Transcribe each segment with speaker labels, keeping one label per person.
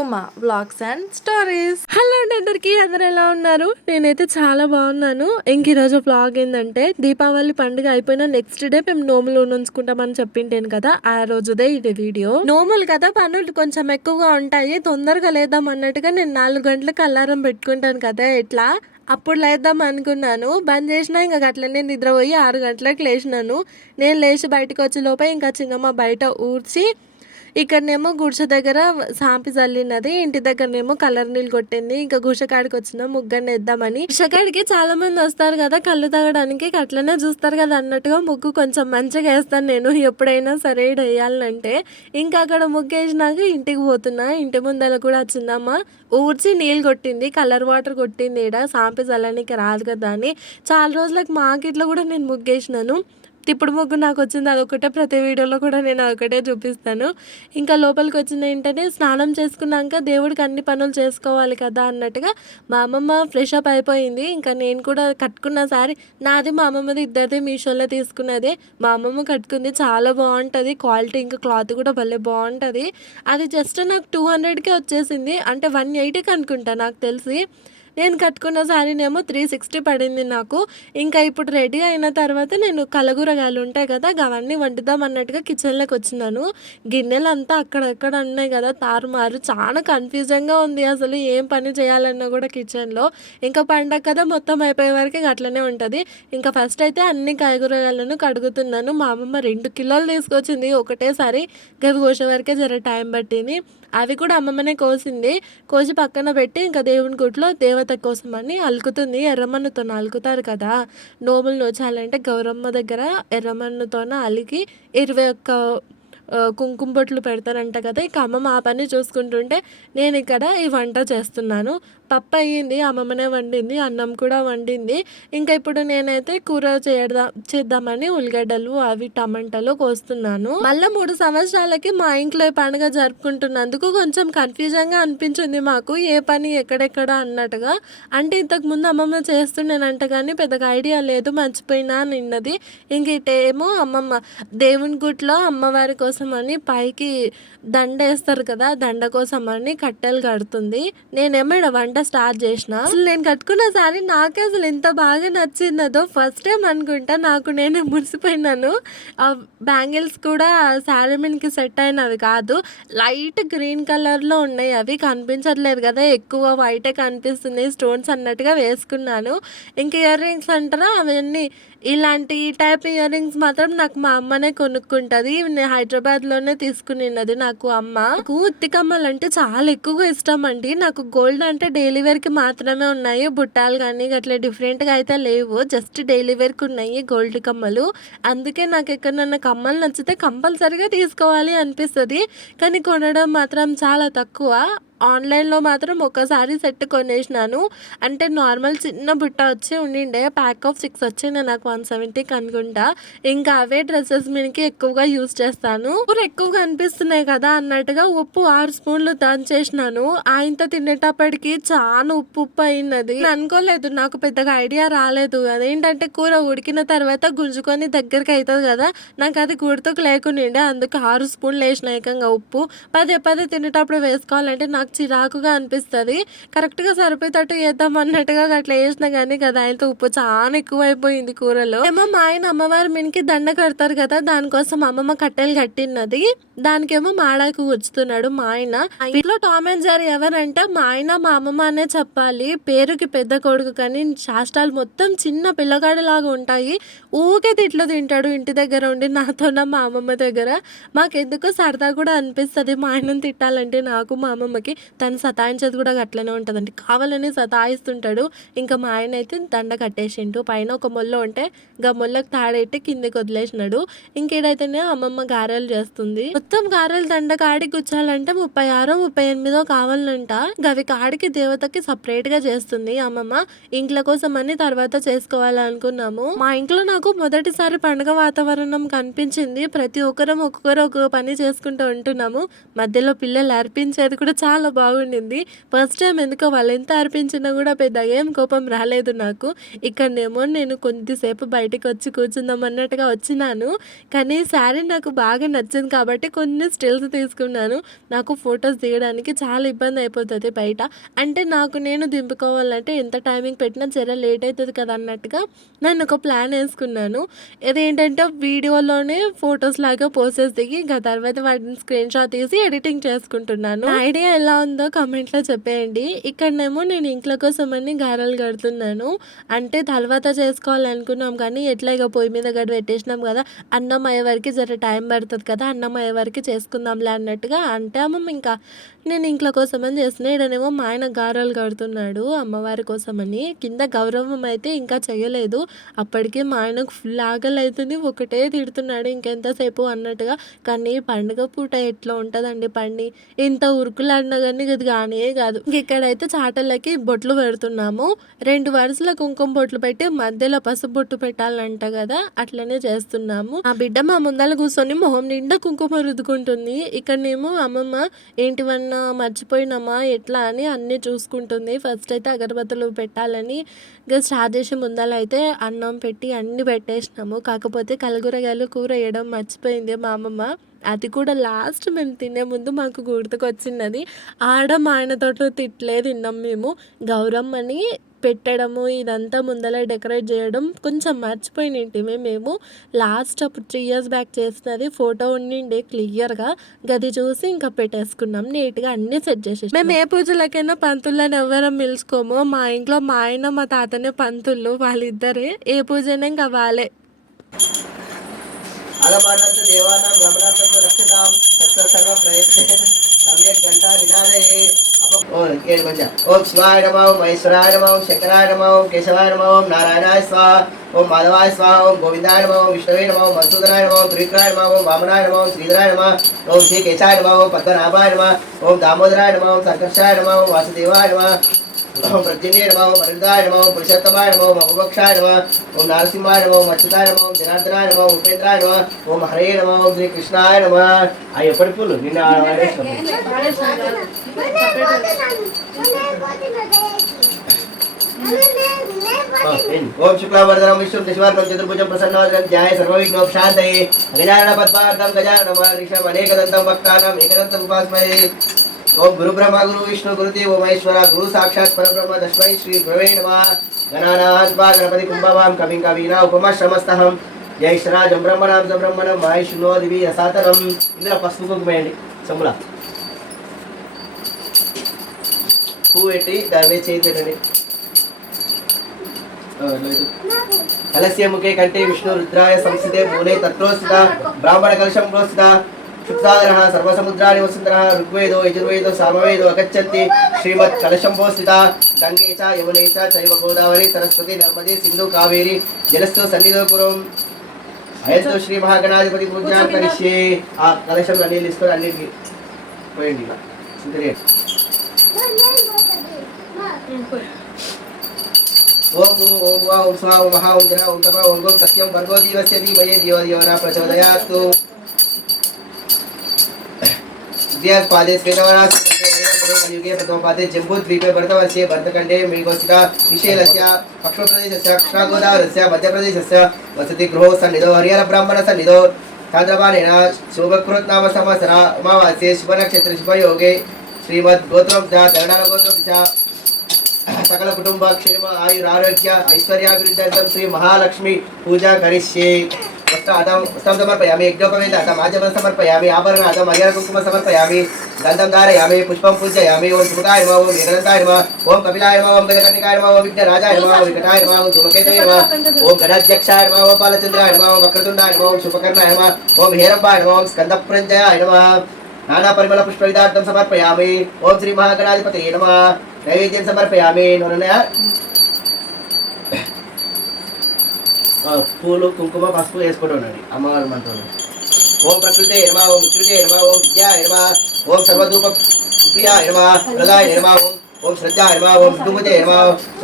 Speaker 1: Uma blogs and stories hello అండి అందరికీ అందరు ఎలా ఉన్నారు నేనైతే చాలా బాగున్నాను ఇంక ఈరోజు బ్లాగ్ ఏంటంటే దీపావళి పండుగ అయిపోయిన నెక్స్ట్ డే మేము నోములు ఉంచుకుంటామని చెప్పింటాను కదా ఆ రోజుదే ఇది వీడియో నోములు కదా పనులు కొంచెం ఎక్కువగా ఉంటాయి తొందరగా లేదాం అన్నట్టుగా నేను నాలుగు గంటలకు అలారం పెట్టుకుంటాను కదా ఎట్లా అప్పుడు లేద్దాం అనుకున్నాను బంద్ చేసినా ఇంకా అట్లనే నిద్రపోయి ఆరు గంటలకు లేచినాను నేను లేచి బయటకు వచ్చే లోపే ఇంకా చిన్నమ్మ బయట ఊడ్చి ఇక్కడనేమో గుడిస దగ్గర సాంపి చల్లినది ఇంటి దగ్గరనేమో కలర్ నీళ్ళు కొట్టింది ఇంకా గుడిసెకాడికి వచ్చిన ముగ్గుని వేద్దామని గుషకాడికి చాలా మంది వస్తారు కదా కళ్ళు తాగడానికి అట్లనే చూస్తారు కదా అన్నట్టుగా ముగ్గు కొంచెం మంచిగా వేస్తాను నేను ఎప్పుడైనా సరే వేయాలంటే ఇంకా అక్కడ ముగ్గు వేసినాక ఇంటికి పోతున్నా ఇంటి ముందర కూడా వచ్చిందమ్మ ఊర్చి నీళ్ళు కొట్టింది కలర్ వాటర్ కొట్టింది ఇక్కడ సాంపి చల్లనికి రాదు కదా అని చాలా రోజులకు మాకు ఇట్లా కూడా నేను ముగ్గేసినాను ఇప్పుడు ముగ్గు నాకు వచ్చింది అదొకటే ప్రతి వీడియోలో కూడా నేను అదొకటే చూపిస్తాను ఇంకా లోపలికి వచ్చిన ఏంటంటే స్నానం చేసుకున్నాక దేవుడికి అన్ని పనులు చేసుకోవాలి కదా అన్నట్టుగా మా అమ్మమ్మ ఫ్రెష్ అప్ అయిపోయింది ఇంకా నేను కూడా కట్టుకున్న సారీ నాది మా అమ్మమ్మది ఇద్దరిది మీషోలో తీసుకున్నదే మా అమ్మమ్మ కట్టుకుంది చాలా బాగుంటుంది క్వాలిటీ ఇంకా క్లాత్ కూడా భలే బాగుంటుంది అది జస్ట్ నాకు టూ హండ్రెడ్కే వచ్చేసింది అంటే వన్ ఎయిటీకి అనుకుంటా నాకు తెలిసి నేను కట్టుకున్న సారీనేమో త్రీ సిక్స్టీ పడింది నాకు ఇంకా ఇప్పుడు రెడీ అయిన తర్వాత నేను కలగూరగాయలు ఉంటాయి కదా అవన్నీ వండుదాం అన్నట్టుగా కిచెన్లోకి వచ్చినాను గిన్నెలంతా అక్కడక్కడ ఉన్నాయి కదా తారుమారు చాలా కన్ఫ్యూజన్గా ఉంది అసలు ఏం పని చేయాలన్నా కూడా కిచెన్లో ఇంకా పండగ కదా మొత్తం అయిపోయే వరకు అట్లనే ఉంటుంది ఇంకా ఫస్ట్ అయితే అన్ని కాయగూరగాయలను కడుగుతున్నాను మా అమ్మమ్మ రెండు కిలోలు తీసుకొచ్చింది ఒకటేసారి గవి కోసే వరకే జర టైం పట్టింది అవి కూడా అమ్మమ్మనే కోసింది కోసి పక్కన పెట్టి ఇంకా దేవుని గుట్లో దేవత కోసం అని అలుకుతుంది ఎర్రమన్నుతో అలుకుతారు కదా నోములు నోచాలంటే గౌరమ్మ దగ్గర ఎర్రమన్నుతోన అలికి ఇరవై ఒక్క కుంకుమ బొట్లు పెడతారంట కదా ఇక అమ్మమ్మ ఆ పని చూసుకుంటుంటే నేను ఇక్కడ ఈ వంట చేస్తున్నాను పప్పు అయ్యింది అమ్మమ్మనే వండింది అన్నం కూడా వండింది ఇంకా ఇప్పుడు నేనైతే కూర చేయడా చేద్దామని ఉల్లిగడ్డలు అవి టమాటాలు కోస్తున్నాను మళ్ళీ మూడు సంవత్సరాలకి మా ఇంట్లో పండుగ జరుపుకుంటున్నందుకు కొంచెం కన్ఫ్యూజన్గా అనిపించింది మాకు ఏ పని ఎక్కడెక్కడ అన్నట్టుగా అంటే ఇంతకు ముందు అమ్మమ్మ చేస్తుండేనంట కానీ పెద్దగా ఐడియా లేదు మర్చిపోయినా నిన్నది ఇంక ఇటేమో అమ్మమ్మ దేవుని గుట్లో అమ్మవారి కోసం కోసమని అని పైకి దండ వేస్తారు కదా దండ కోసం అని కట్టెలు కడుతుంది నేనేమో ఇక్కడ వంట స్టార్ట్ చేసిన అసలు నేను కట్టుకున్న సారీ నాకే అసలు ఎంత బాగా నచ్చిందో ఫస్ట్ టైం అనుకుంటా నాకు నేనే మురిసిపోయినాను ఆ బ్యాంగిల్స్ కూడా శారీ మీదకి సెట్ అయినవి కాదు లైట్ గ్రీన్ కలర్లో ఉన్నాయి అవి కనిపించట్లేదు కదా ఎక్కువ వైటే కనిపిస్తుంది స్టోన్స్ అన్నట్టుగా వేసుకున్నాను ఇంకా ఇయర్ రింగ్స్ అంటారా అవన్నీ ఇలాంటి టైప్ ఇయర్ రింగ్స్ మాత్రం నాకు మా అమ్మనే కొనుక్కుంటుంది నేను హైదరాబాద్లోనే తీసుకునిన్నది నాకు అమ్మ నాకు ఉత్తికమ్మలు అంటే చాలా ఎక్కువగా ఇష్టం అండి నాకు గోల్డ్ అంటే డైలీ వేర్కి మాత్రమే ఉన్నాయి బుట్టాలు కానీ అట్లా డిఫరెంట్గా అయితే లేవు జస్ట్ డైలీ వేర్కి ఉన్నాయి గోల్డ్ కమ్మలు అందుకే నాకు ఎక్కడన్నా కమ్మలు నచ్చితే కంపల్సరీగా తీసుకోవాలి అనిపిస్తుంది కానీ కొనడం మాత్రం చాలా తక్కువ ఆన్లైన్లో మాత్రం ఒకసారి సెట్ కొనేసినాను అంటే నార్మల్ చిన్న బుట్ట వచ్చి ఉండిండే ప్యాక్ ఆఫ్ సిక్స్ వచ్చిండే నాకు వన్ సెవెంటీకి అనుకుంటా ఇంకా అవే డ్రెస్సెస్ మీకు ఎక్కువగా యూజ్ చేస్తాను ఊరు ఎక్కువగా అనిపిస్తున్నాయి కదా అన్నట్టుగా ఉప్పు ఆరు స్పూన్లు దంచేసినాను ఆయనతో తినేటప్పటికి చాలా ఉప్పు ఉప్పు అయినది అనుకోలేదు నాకు పెద్దగా ఐడియా రాలేదు అదేంటంటే కూర ఉడికిన తర్వాత గుంజుకొని దగ్గరికి అవుతుంది కదా నాకు అది గుర్తుకు లేకుండా అందుకు ఆరు స్పూన్లు వేసిన ఏకంగా ఉప్పు పదే పదే తినేటప్పుడు వేసుకోవాలంటే నాకు చిరాకుగా అనిపిస్తుంది కరెక్ట్గా సరిపోయేటట్టు చేద్దాం అన్నట్టుగా అట్లా వేసినా కానీ కదా ఆయనతో ఉప్పు చాలా ఎక్కువైపోయింది కూరలో ఏమో మా ఆయన అమ్మవారి మినికి దండ కడతారు కదా దానికోసం అమ్మమ్మ కట్టెలు కట్టినది దానికేమో మాడాకు కూర్చుతున్నాడు మా ఆయన ఇంట్లో టామ్ అండ్ జారి ఎవరంటే మా ఆయన మా అమ్మమ్మ అనే చెప్పాలి పేరుకి పెద్ద కొడుకు కానీ శాస్త్రాలు మొత్తం చిన్న పిల్లగాడిలాగా ఉంటాయి ఊకే తిట్లు తింటాడు ఇంటి దగ్గర ఉండి నాతోన మా అమ్మమ్మ దగ్గర మాకెందుకో సరదా కూడా అనిపిస్తుంది మా ఆయనను తిట్టాలంటే నాకు మా అమ్మమ్మకి తను సతాయించేది కూడా అట్లనే ఉంటుందండి కావాలని సతాయిస్తుంటాడు ఇంకా మా ఆయన అయితే దండ కట్టేసిండు పైన ఒక మొల్ల ఉంటే ఇంకా మొల్లకు తాడైతే కిందకి వదిలేసినాడు ఇంకేడైతేనే అమ్మమ్మ గారెలు చేస్తుంది మొత్తం గారెలు దండ కాడి కూర్చోాలంటే ముప్పై ఆరో ముప్పై ఎనిమిదో కావాలంట గవి కాడికి దేవతకి సపరేట్ గా చేస్తుంది అమ్మమ్మ ఇంట్లో కోసం అని తర్వాత చేసుకోవాలనుకున్నాము మా ఇంట్లో నాకు మొదటిసారి పండుగ వాతావరణం కనిపించింది ప్రతి ఒక్కరం ఒక్కొక్కరు ఒక్కొక్క పని చేసుకుంటూ ఉంటున్నాము మధ్యలో పిల్లలు అర్పించేది కూడా చాలా చాలా బాగుండింది ఫస్ట్ టైం ఎందుకో వాళ్ళు ఎంత అర్పించినా కూడా పెద్ద ఏం కోపం రాలేదు నాకు ఇక్కడనేమో నేను కొద్దిసేపు బయటకు వచ్చి కూర్చుందాం అన్నట్టుగా వచ్చినాను కానీ శారీ నాకు బాగా నచ్చింది కాబట్టి కొన్ని స్టిల్స్ తీసుకున్నాను నాకు ఫొటోస్ దిగడానికి చాలా ఇబ్బంది అయిపోతుంది బయట అంటే నాకు నేను దింపుకోవాలంటే ఎంత టైమింగ్ పెట్టినా జర లేట్ అవుతుంది కదా అన్నట్టుగా నేను ఒక ప్లాన్ వేసుకున్నాను ఏదేంటంటే వీడియోలోనే ఫొటోస్ లాగా పోసేసి దిగి ఇంకా తర్వాత వాటిని స్క్రీన్ షాట్ తీసి ఎడిటింగ్ చేసుకుంటున్నాను ఐడియా ఎలా ఉందో కమెంట్లో చెప్పేయండి ఇక్కడనేమో నేను ఇంట్లో కోసమని గారెలు కడుతున్నాను అంటే తర్వాత చేసుకోవాలనుకున్నాం కానీ ఎట్లా ఇక పొయ్యి మీద గడి పెట్టేసినాం కదా అన్నం అయ్యే వరకు జర టైం పడుతుంది కదా అన్నం అయ్యే వరకు చేసుకుందాంలే అన్నట్టుగా అంటే అమ్మ ఇంకా నేను ఇంట్లో కోసమని చేసిన ఇడనేమో మా ఆయన గారాలు కడుతున్నాడు అమ్మవారి కోసమని కింద గౌరవం అయితే ఇంకా చేయలేదు అప్పటికే మా ఆయనకు ఫుల్ ఆకలి ఒకటే తిడుతున్నాడు ఇంకెంతసేపు అన్నట్టుగా కానీ పండుగ పూట ఎట్లా ఉంటుందండి పండి ఇంత ఉరుకులాడినా కానీ ఇది కానీ కాదు ఇక్కడైతే చాటలకి బొట్లు పెడుతున్నాము రెండు వరుసల కుంకుమ బొట్లు పెట్టి మధ్యలో పసుపు బొట్టు పెట్టాలంట కదా అట్లనే చేస్తున్నాము ఆ బిడ్డ మా ముందర కూర్చొని మొహం నిండా కుంకుమ రుద్దుకుంటుంది ఇక్కడనేమో అమ్మమ్మ ఏంటివన్నీ ఏమన్నా మర్చిపోయినామా ఎట్లా అని అన్నీ చూసుకుంటుంది ఫస్ట్ అయితే అగరబత్తులు పెట్టాలని స్టార్ట్ ఆదేశం ఉందాలో అయితే అన్నం పెట్టి అన్నీ పెట్టేసినాము కాకపోతే కలగూరగాయలు కూర వేయడం మర్చిపోయింది మా అమ్మమ్మ అది కూడా లాస్ట్ మేము తినే ముందు మాకు గుర్తుకొచ్చినది ఆడ మా ఆయన తోటలో తిట్లే తిన్నాం మేము గౌరమ్మని పెట్టడము ఇదంతా ముందర డెకరేట్ చేయడం కొంచెం మర్చిపోయినింటిమి మేము లాస్ట్ అప్పుడు త్రీ ఇయర్స్ బ్యాక్ చేసినది ఫోటో ఉండిండే క్లియర్గా గది చూసి ఇంకా పెట్టేసుకున్నాం నీట్గా అన్నీ సెట్ చేసేసి మేము ఏ పూజలకైనా పంతుల్లో ఎవరో పిలుచుకోము మా ఇంట్లో మా ఆయన మా తాతనే పంతులు వాళ్ళిద్దరే ఏ పూజైనా ఇంకా వాళ్ళే అదమానంత దేవానాం గమనార్థంతో రక్షతాం తత్వ సర్వ ప్రయత్న సమ్యక్ గంటా నినాదే ఓం ఏడు మంచి ఓం శివాయ నమ ఓం మహేశ్వరాయ నమ ఓం శంకరాయ నమ ఓం కేశవాయ నమ ఓం నారాయణాయ స్వాహ ఓం మాధవాయ స్వాహ ఓం గోవిందాయ నమ ఓం విష్ణవే నమ ఓం మధుసూదనాయ నమ ఓం త్రివిక్రాయ నమ ఓం వామనాయ నమ శ్రీధరాయ నమ ఓం శ్రీ కేశాయ నమ పద్మనాభాయ నమ ఓం దామోదరాయ నమ సంకర్షాయ నమ వాసుదేవాయ నమ ఓం ప్రద్యునే నమ ఓం అరుదాయ నమ ఓం పురుషోత్తమాయ నమ ఓం అభుభక్షాయ నమ ఓం నారసింహాయ నమ ఓం అచ్యుతాయ జనార్దనాయ నమ ఉపేంద్రాయ నమ ఓం హరే నమ ఓం నమ ఆ ఎప్పటి పూలు నిన్న ఓం శుక్లవర్ధనం విష్ణు దశవర్ణం చతుర్భుజం ప్రసన్నవర్ధనం ధ్యాయ సర్వవిఘ్నోక్షాంతయే అభినారాయణ పద్మార్థం గజానం రిషభ్ అనేకదంతం భక్తానం ఏకదంతం ఉపాస్మయే ఓం గురు బ్రహ్మ గురు విష్ణు గురుదేవ మహేశ్వర గురు సాక్షాత్ పరబ్రహ్మ దశమై శ్రీ గురవే నమ గణానాథ్వా గణపతి కుంభవాం కవిం కవీనా ఉపమశ్రమస్తహం జైశ్వరాజం బ్రహ్మణాం స బ్రహ్మణం మహేష్ణో దివి రసాతనం ఇందులో పసుపు కుంకుమేయండి చెమ్ముల పువ్వు పెట్టి దాని మీద చేయి పెట్టండి కలస్య ముఖే కంటే విష్ణు రుద్రాయ సంస్థితే మూలే తత్రోస్థిత బ్రాహ్మణ కలశం ప్రోస్థిత క్షుత్సాగరः సర్వసముద్రాని వసుంధర ఋగ్వేదో యజుర్వేదో
Speaker 2: సామవేదో అగచ్చంతి శ్రీమత్ కలశంభో స్థిత గంగే చ యమునే చైవ గోదావరి సరస్వతి నర్మదే సింధు కావేరి జలస్సు సన్నిధో పురం అయ్యతో శ్రీ మహాగణాధిపతి పూజ కలిసి ఆ కలశంలో అన్ని తీసుకొని అన్నిటికి పోయండి ఓం భూ ఓం భువ ఓం స్వా ఓం మహా ఓం గ్రహ ఓం తప ఓం గోం సత్యం భర్గో జీవస్య ధీమయే జీవ జీవన ప్రచోదయాస్తు ద్వితీయాత్పాదే శ్వేతవరాశ కలియుగే ప్రథమపాదే జంబూద్వీపే భరతవర్షే భరతఖండే మృగోస్థిత విశేలస్య పక్షప్రదేశస్య కృష్ణాగోదావరస్య మధ్యప్రదేశస్య వసతి గృహో సన్నిధో హరిహర బ్రాహ్మణ సన్నిధో తాంద్రపాణేన శుభకృత్ నామ సంవత్సర అమావాస్యే శుభనక్షత్ర శుభయోగే శ్రీమద్ గోత్రం ధరణ గోత్రం సకల కుటుంబ క్షేమ ఆయుర ఆరోగ్య ఐశ్వర్యాభివృద్ధి శ్రీ మహాలక్ష్మి పూజ కరిష్యే అటం ఉత్తం సమర్పయామి యజ్ఞోపవేత అటం ఆచమనం సమర్పయామి ఆభరణ అటం అయ్యర కుంకుమ సమర్పయామి గంధం ధారయామి పుష్పం పూజయామి ఓం సుముఖాయ నమ ఓం నిగదంతాయ నమ ఓం కపిలాయ నమ ఓం గజకర్ణికాయ నమ ఓం విఘ్నరాజాయ నమ ఓం వికటాయ నమ ఓం ధూమకేతయ నమ ఓం గణాధ్యక్షాయ నమ ఓం బాలచంద్రాయ నమ ఓం వక్రతుండాయ నమ ఓం శుభకర్ణాయ నమ ఓం హేరంబాయ నమ ఓం స్కందప్రంజయాయ నమ నానా పరిమళ పుష్ప విధార్థం సమర్పయామి ఓం శ్రీ మహాగణాధిపతి నమ నైవేద్యం సమర్పయామి నూనె పూలు కుంకుమ పసుపు వేసుకుంటూ ఉండండి అమ్మవారి మంత్రంలో ఓం ప్రకృతి ఎడమ ఓం వికృతి ఎడమ ఓం విద్య ఎడమ ఓం సర్వధూప ప్రియ ఎడమ ప్రదాయ ఎడమ ఓం ఓం శ్రద్ధ ఎడమ ఓం దుమతే ఎడమ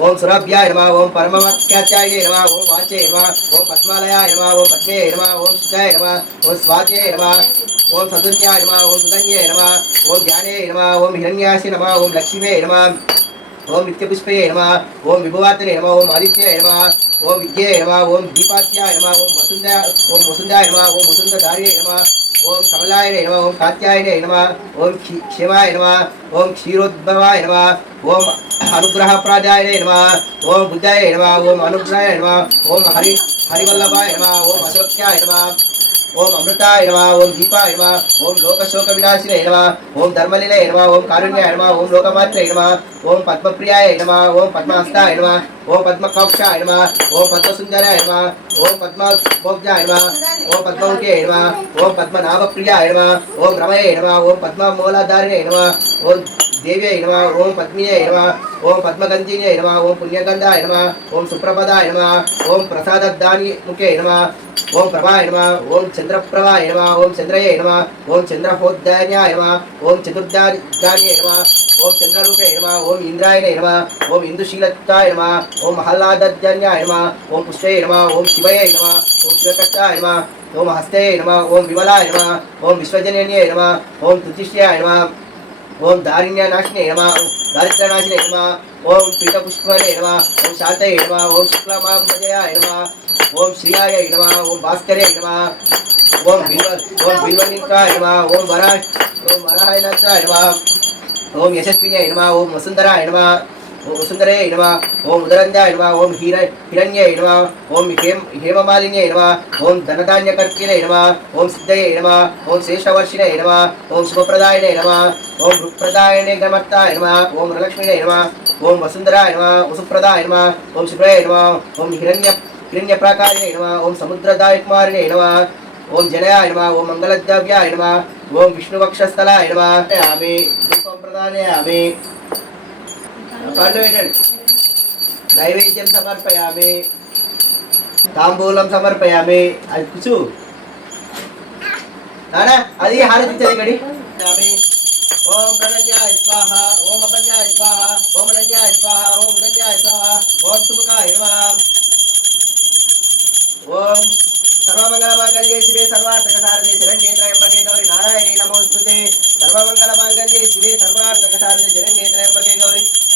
Speaker 2: ఓం సురభ్య ఎడమ ఓం పరమవాక్యాచార్య ఎడమ ఓం వాచ్య ఎడమ ఓం పద్మాలయ ఎడమ ఓం పద్మే ఎడమ ఓం శుచ ఎడమ ఓం స్వాచే ఎడమ ఓం సదున్య ఎడమ ఓం సుధన్య ఎడమ ఓం ధ్యానే ఎడమ ఓం హిరణ్యాసి నమ ఓం లక్ష్మీ ఎడమ ఓం నిత్యపుష్పయ నమ ఓం విభవాతనే నమ ఓం ఆదిత్య నమ ఓం విద్య నమ ఓం దీపాత్య నమ ఓం వసుంధ ఓం వసుంధ నమ ఓం వసుంధధార్య నమ ఓం కమలాయ నమ ఓం కాత్యాయ నమ ఓం క్షేమాయ నమ ఓం క్షీరోద్భవాయ నమ ఓం అనుగ్రహప్రాదాయ నమ ఓం బుద్ధాయ నమ ఓం అనుగ్రహాయ నమ ఓం హరి హరివల్లభాయ నమ ఓం అశోక్యాయ నమ ఓం అమృతాయ నమ ఓం దీపాయ నమ ఓం లోకశోక వినాశిన నమ ఓం ధర్మలీల నమ ఓం కారుణ్యాయ నమ ఓం లోకమాత్ర నమ ఓం పద్మప్రియాయ నమ ఓం పద్మహస్తాయ నమ ఓం పద్మకాక్షాయ నమ ఓం పద్మసుందరాయ నమ ఓం పద్మభోగ్యాయ నమ ఓం పద్మౌకే నమ ఓం పద్మనాభప్రియాయ నమ ఓం రమయ నమ ఓం పద్మమూలాధారిణే నమ ఓం దేవ్యై నమ ఓం పద్మియై నమ ఓం పద్మగంధినే నమ ఓం పుణ్యగంధాయ నమ ఓం సుప్రభదాయ నమ ఓం ప్రసాదద్దాని ముఖే నమ ஓம் பிரபாய நம ஓம் சந்திரபிரபாய நம ஓம் சந்திரய நம ஓம் சந்திரஹோத்தாரியாய நம ஓம் சதுர்தாரியாரிய நம ஓம் சந்திரரூபே நம ஓம் இந்திராய நம ஓம் இந்துஷீலத்தாய நம ஓம் மஹல்லாதாரியாய நம ஓம் புஷ்டய நம ஓம் சிவய நம ஓம் சிவகட்டாய நம ஓம் ஹஸ்தே நம ஓம் விமலாய நம ஓம் விஸ்வஜனனிய நம ஓம் துதிஷ்யாய நம ఓం దారిణ్యనాశిని నమ దారిద్ర్యనాశిని నమ ఓం పీఠపుష్పాయ నమ ఓం శాంతయ నమ ఓం శుక్లమాయ నమ ఓం శ్రీయాయ నమ ఓం భాస్కర్య నమ ఓం బిల్వ ఓం బిల్వనికాయ నమ ఓం వరా ఓం వరాయ నమ ఓం యశస్విని నమ ఓం వసుంధరాయ నమ ఓం వసుంధరే ఇడవ ఓం ఉదరంధ్యాయ ఇడవ ఓం హీర హిరణ్య ఇడవ ఓం హేమ హేమమాలిన్య ఇడవ ఓం ధనధాన్యకర్కిన ఇడవ ఓం సిద్ధయ ఇడవ ఓం శేషవర్షిణ ఇడవ ఓం శుభప్రదాయణ ఇడవ ఓం రుక్ప్రదాయణ గమర్త ఇడవ ఓం వరలక్ష్మిణ ఇడవ ఓం వసుంధర ఇడవ వసుప్రదా ఇడవ ఓం శుభ్రయ ఇడవ ఓం హిరణ్య హిరణ్యప్రాకారిణ ఇడవ ఓం సముద్రదాయకుమారిణ ఇడవ ఓం జనయా ఇడవ ఓం మంగళద్రవ్య ఇడవ ఓం విష్ణువక్షస్థల ఇడవ ఆమె ధూపం ఆమె పండు పెట్టండి నైవేద్యం సమర్పయామి తాంబూలం సమర్పయామి అది కూర్చు అది హారతించదు ఇక్కడి ఓం ప్రణజ్యాయ స్వాహ ఓం అపన్యాయ స్వాహ ఓం అనన్యాయ స్వాహ ఓం ఉదన్యాయ స్వాహ ఓం సుముఖాయ ఓం సర్వమంగళమాంగళ్యే శివే సర్వార్థక సారథి శరణ్యే త్రయంబకే గౌరి నారాయణీ నమోస్తుతే సర్వమంగళమాంగళ్యే శివే సర్వార్థక సారథి శరణ్యే త్రయంబకే గౌరి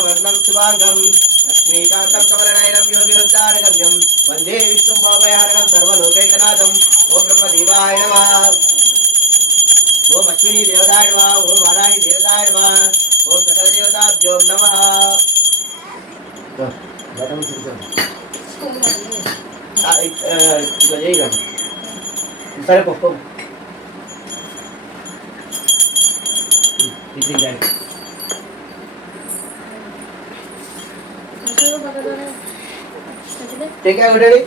Speaker 2: वग्नं शुभाङ्गं लक्ष्मीकान्तं कमलनयनं योगिरुद्धारगम्यं वन्दे विष्णुं पापयहरणं सर्वलोकैकनाथम् ॐ ब्रह्मदेवाय नमः ओम अश्विनी देवताय नमः ओम वाराही देवताय नमः ओम सकल देवताभ्यो नमः बटन सिस्टम यही कर सारे पप्पो इतनी जाएगी టేకా కొట్టండి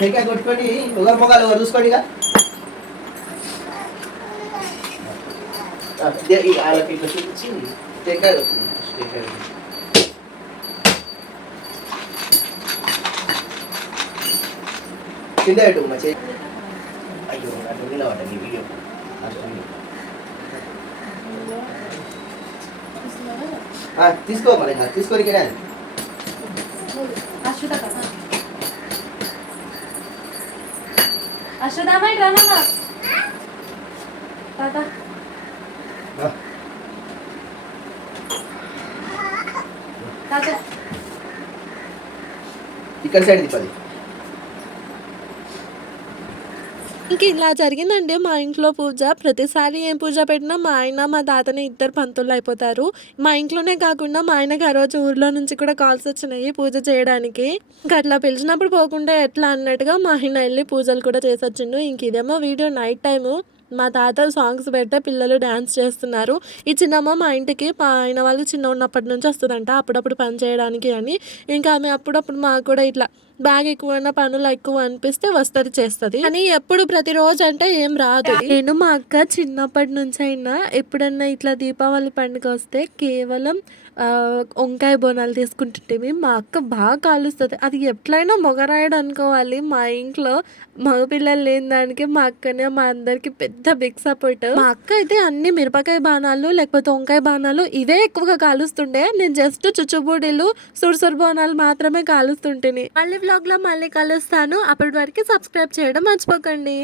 Speaker 2: టేకా కొట్టుకోండి ఒకరి మొగాలు ఒకరు చూసుకోండి ఇక వాళ్ళకి ఇట్లా చూపించి టేకా టేకా కింద పెట్టు మా చేయి అయ్యో అటు నిలబడ్డ నీ వీడియో తీసుకో మరి తీసుకోరికేనా अश्वदा का अश्वदा माहित राहणार दादा दादा इकडे साईड दिपाली
Speaker 1: ఇలా జరిగిందండి మా ఇంట్లో పూజ ప్రతిసారి ఏం పూజ పెట్టినా మా ఆయన మా తాతని ఇద్దరు పంతులు అయిపోతారు మా ఇంట్లోనే కాకుండా మా ఆయనకి ఆ రోజు ఊర్లో నుంచి కూడా కాల్స్ వచ్చినాయి పూజ చేయడానికి ఇంకా అట్లా పిలిచినప్పుడు పోకుండా ఎట్లా అన్నట్టుగా మా ఆయన వెళ్ళి పూజలు కూడా చేసొచ్చిండు ఇంక ఇదేమో వీడియో నైట్ టైము మా తాత సాంగ్స్ పెడితే పిల్లలు డ్యాన్స్ చేస్తున్నారు ఈ చిన్నమ్మ మా ఇంటికి మా ఆయన వాళ్ళు చిన్న ఉన్నప్పటి నుంచి వస్తుందంట అప్పుడప్పుడు పని చేయడానికి అని ఇంకా ఆమె అప్పుడప్పుడు మాకు కూడా ఇట్లా బ్యాగ్ ఎక్కువైనా పనులు ఎక్కువ అనిపిస్తే వస్తుంది చేస్తుంది కానీ ఎప్పుడు ప్రతిరోజు అంటే ఏం రాదు నేను మా అక్క చిన్నప్పటి నుంచి అయినా ఎప్పుడన్నా ఇట్లా దీపావళి పండుగ వస్తే కేవలం వంకాయ బోనాలు తీసుకుంటుంటే మేము మా అక్క బాగా కాలుస్తుంది అది ఎట్లయినా మొగరాయడం అనుకోవాలి మా ఇంట్లో మగపిల్లలు లేని దానికి మా అక్కనే మా అందరికి పెద్ద బిగ్ సపోర్ట్ మా అక్క అయితే అన్ని మిరపకాయ బాణాలు లేకపోతే వంకాయ బాణాలు ఇవే ఎక్కువగా కాలుస్తుండే నేను జస్ట్ చుచ్చుబూడీలు సుడుసూరు బోనాలు మాత్రమే కాలుస్తుంటే మళ్ళీ బ్లాగ్ లో మళ్ళీ కలుస్తాను అప్పటి వరకు సబ్స్క్రైబ్ చేయడం మర్చిపోకండి